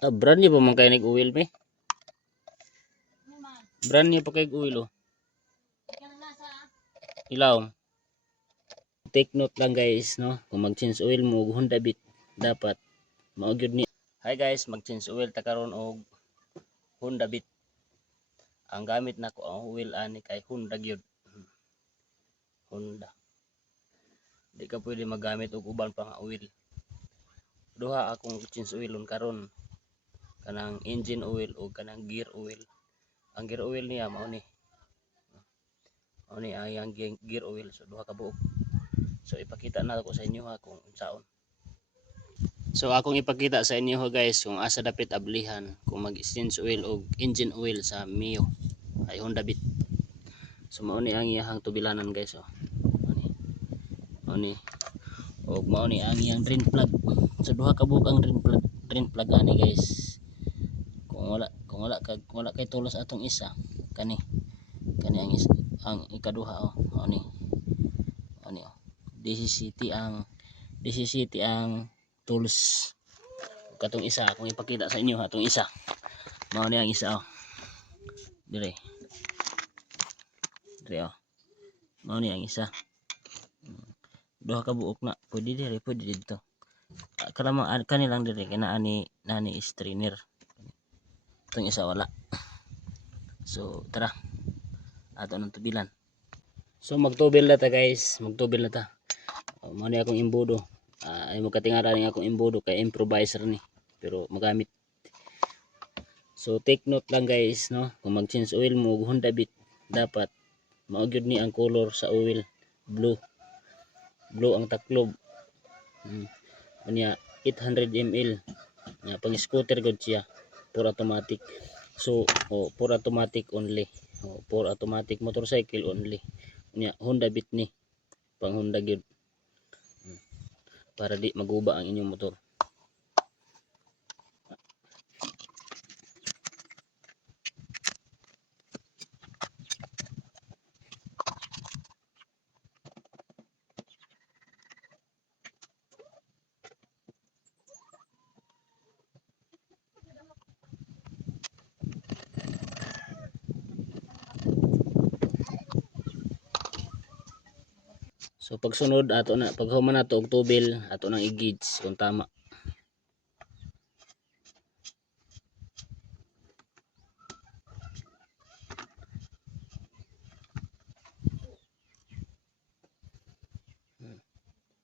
Brand new pa man kayo nag-oil me. Brand new pa kayo oil oh. Ilaw. Take note lang guys no, kung mag-change oil mo og Honda Beat dapat mao gyud ni. Hi guys, mag-change oil ta karon og Honda Beat. Ang gamit nako ang oil ani kay Honda gyud. Honda. Di ka pwede magamit og uban pa nga oil. Duha akong change oilon karon. Kanang engine oil o kanang gear oil. Ang gear oil niya mao ni. Mao ni ang gear oil, so duha ka buok. So ipakita na ako sa inyo ha kung unsaon. So akong ipakita sa inyo guys kung asa dapat ablihan kung mag-change oil o engine oil sa Mio ay Honda Beat. So mao ni ang iyang tubilanan guys oh. Mao ni. Og mao ni ang iyang drain plug. So duha ka buok ang drain plug ani guys. Kung wala kay tulos atong isa kani ang isa, ang ikaduha oh. Mao ni. Mao ni oh. DCCT ang tools. Katong isa akong ipakita sa inyo atong isa. Mao ni ang isa oh. Dire oh. Mao ni ang isa. Duha ka buok na. Pwede dito. Kalamang kanilang dire kay nani strainer. Itong isa wala. So tara. Ato nang tubilan. So magtubil na ta guys. Magtubil na ta. Mao ni akong imbodo. Ay magkatingara ning akong imbodo kay improviser ni. Pero magamit. So take note lang guys no. Kung mag-change oil mo og Honda Beat dapat mao gyud ni ang color sa oil. Blue ang taklob. Unya 800 ml. Pang scooter gud siya. For automatic. So for automatic only. For automatic motorcycle only. Unya Honda Beat ni. Pang Honda gyud. Para di maguba ang inyong motor. So pagsunod ato na paghuman nato og tubil ato nang i-gauge kung tama.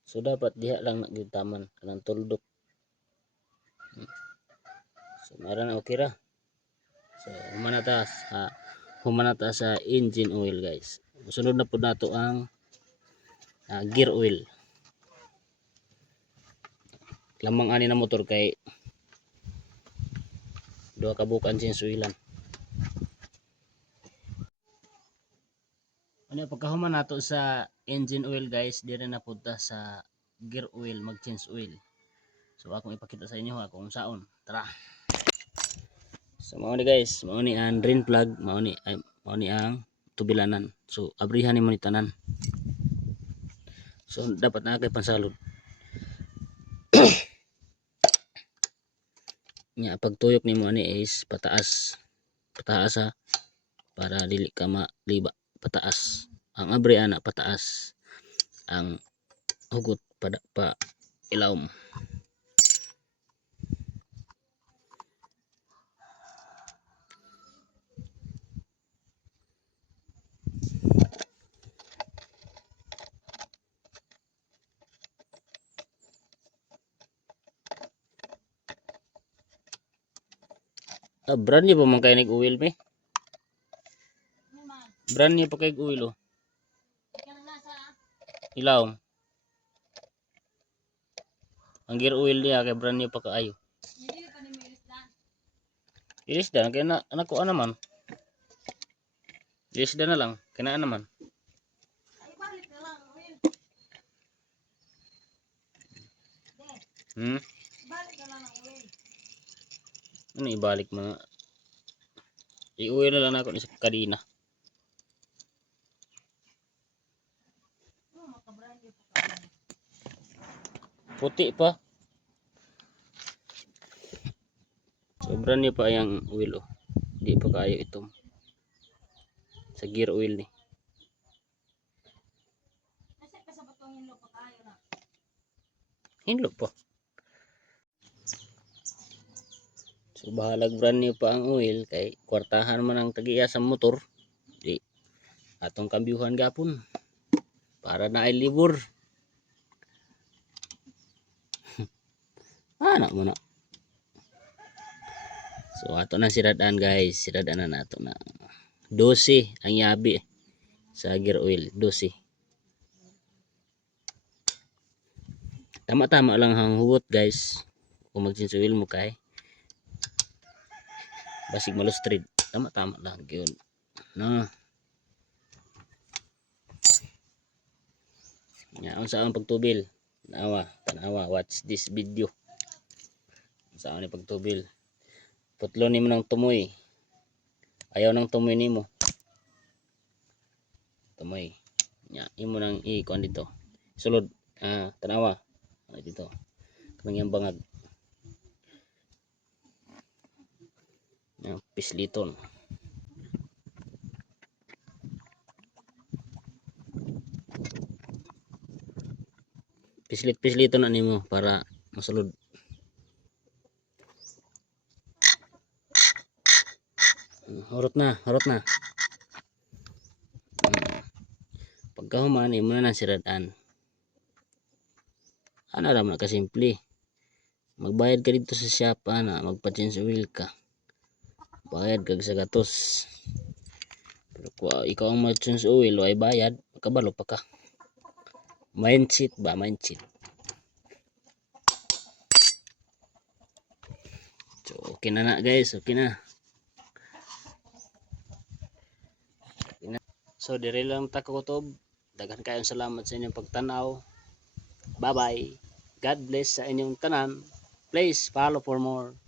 So dapat diha lang na gyud taman kanang tuldok. So mara na okay ra. So human na ta sa engine oil guys. Sunod na pud nato ang gear oil. Lamang ani na motor kay duha ka bukan change oilan. Ano pagkahuman nato sa engine oil guys, dire na punta sa gear oil mag-change oil. So akong ipakita sa inyo kung saon. Tara. So mao ni guys, mao ni ang drain plug, mao ni ang tubilanan. So abrihan ni mo ni tanan. So dapat na kay pansalod. Nya pagtuyok nimo ani is pataas ha para dili ka maliba. Pataas ang abre ana, pataas ang hugot pa ilawom. Brand new pa man kayo nag-oil me. Brand new pa kayo oil oh. Ilaw. Ang gear oil niya kay brand new pa kaayo. Ilisda kay na ko naman. Ilisda na lang kinaan naman. Balik na lang ang oil. Ano ibalik mga i-oil na lang ako ni sa kadina. Puti pa. Sobra niya pa yung oil oh. Di pa kayo itom. Sa gear oil ni. Hinlo pa. So bahalag brand new pa ang oil kay kwartahan man ang tagiya sa motor. Di atong kambyuhan gapon para na ay libur. Anak mo na. So ato na siradaan guys, siradaan na nato na 12 ang yabi sa gear oil, 12. Tama-tama lang ang hugot guys. Kung mag-change oil mo kay basig malustrid. Tama-tama lang gyud. No. Nya unsa ang pagtubil? Tanawa, watch this video. Unsa ang pagtubil? Putlo nimo ng tumoy. Ayaw ng tumoy nimo. Tumoy. Nya imo nang i-kuan dito. Sulod tanawa. Dito. Kamang bangag. Nya pisliton. Pislit-pisliton na nimo para masulod. Hurot na. Pagkahuman imo na siradaan. Ana ra man ka simple. Magbayad ka dito sa shop magpa-change oil ka. Bayad kag sa gatos. Pero kung ikaw ang mag-change oil ay bayad, kabalo pa ka. Mindset. So okay na guys, okay na. So dire lang ta kutob. Daghan kayong salamat sa inyong pagtanaw. Bye bye. God bless sa inyong tanan. Please follow for more.